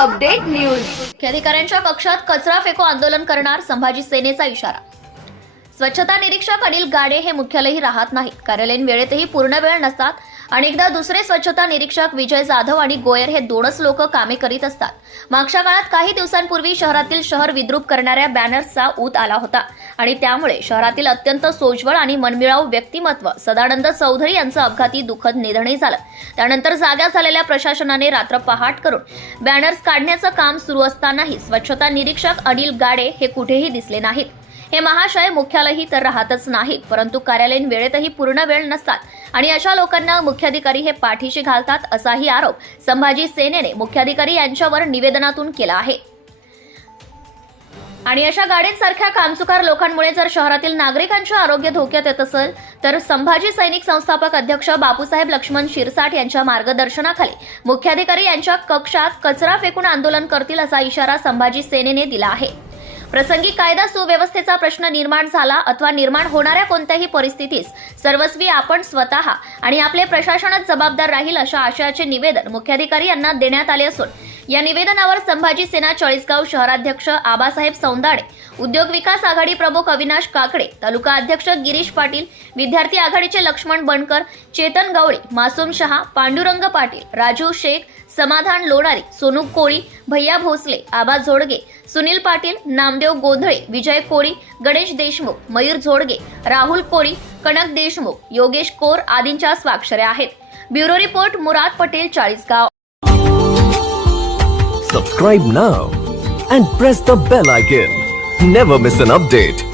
Update news. अधिकाऱ्यांच्या कक्षात कचरा फेको आंदोलन करणार संभाजी सेनेचा इशारा. स्वच्छता निरीक्षक अनिल गाडे हे मुख्यालयही राहत नाहीत. कार्यालयीन वेळेतही पूर्ण वेळ नसतात अनेकदा दुसरे स्वच्छता निरीक्षक विजय जाधव आणि गोयर हे दोनच लोक कामे करीत असतात. मागच्या काळात काही दिवसांपूर्वी शहरातील शहर विद्रूप करणाऱ्या बॅनर्सचा ऊत आला होता. आणि त्यामुळे शहरातील अत्यंत सोज्वळ आणि मनमिळाऊ व्यक्तिमत्व सदानंद चौधरी यांचं अपघाती दुःखद निधनही झालं. त्यानंतर जाग्या झालेल्या प्रशासनाने रात्र पहाट करून बॅनर्स काढण्याचं काम सुरू असतानाही स्वच्छता निरीक्षक अनिल गाडे हे कुठेही दिसले नाहीत. हे महाशय मुख्यालयही तर राहतच नाहीत परंतु कार्यालयीन वेळेतही पूर्ण वेळ नसतात. आणि अशा लोकांना मुख्याधिकारी हे पाठीशी घालतात असाही आरोप संभाजी सेनेने मुख्याधिकारी यांच्यावर निवेदनातून केला आहे. आणि अशा गाडीसारख्या कामचुकार लोकांमुळे जर शहरातील नागरिकांचे आरोग्य धोक्यात येत असेल तर संभाजी सैनिक संस्थापक अध्यक्ष बापूसाहेब लक्ष्मण शिरसाट यांच्या मार्गदर्शनाखाली मुख्याधिकारी यांच्या कक्षात कचरा फेकून आंदोलन करतील असा इशारा संभाजी सेनेने दिला आहे. प्रसंगी कायदा सुव्यवस्थेचा प्रश्न निर्माण झाला अथवा निर्माण होणाऱ्या कोणत्याही परिस्थितीस सर्वस्वी आपण स्वतः आणि आपले प्रशासनच जबाबदार राहील अशा आशयाचे निवेदन मुख्याधिकारी यांना देण्यात आले असून या निवेदनावर संभाजी सेना चाळीसगाव शहराध्यक्ष आबासाहेब सौंदाडे उद्योग विकास आघाडी प्रमुख अविनाश काकडे तालुका अध्यक्ष गिरीश पाटील विद्यार्थी आघाडीचे लक्ष्मण बनकर चेतन गवळे मासूम शहा पांडुरंग पाटील राजू शेख समाधान लोणारी सोनू कोळी भैया भोसले आबा झोडगे सुनील पाटील नामदेव गोंधळे विजय कोळी गणेश देशमुख मयूर झोडगे राहुल कोळी कनक देशमुख योगेश कोर आदींच्या स्वाक्षऱ्या आहेत. Bureau report Murad Patel Chalisgaon. Subscribe now and press the bell icon never miss an update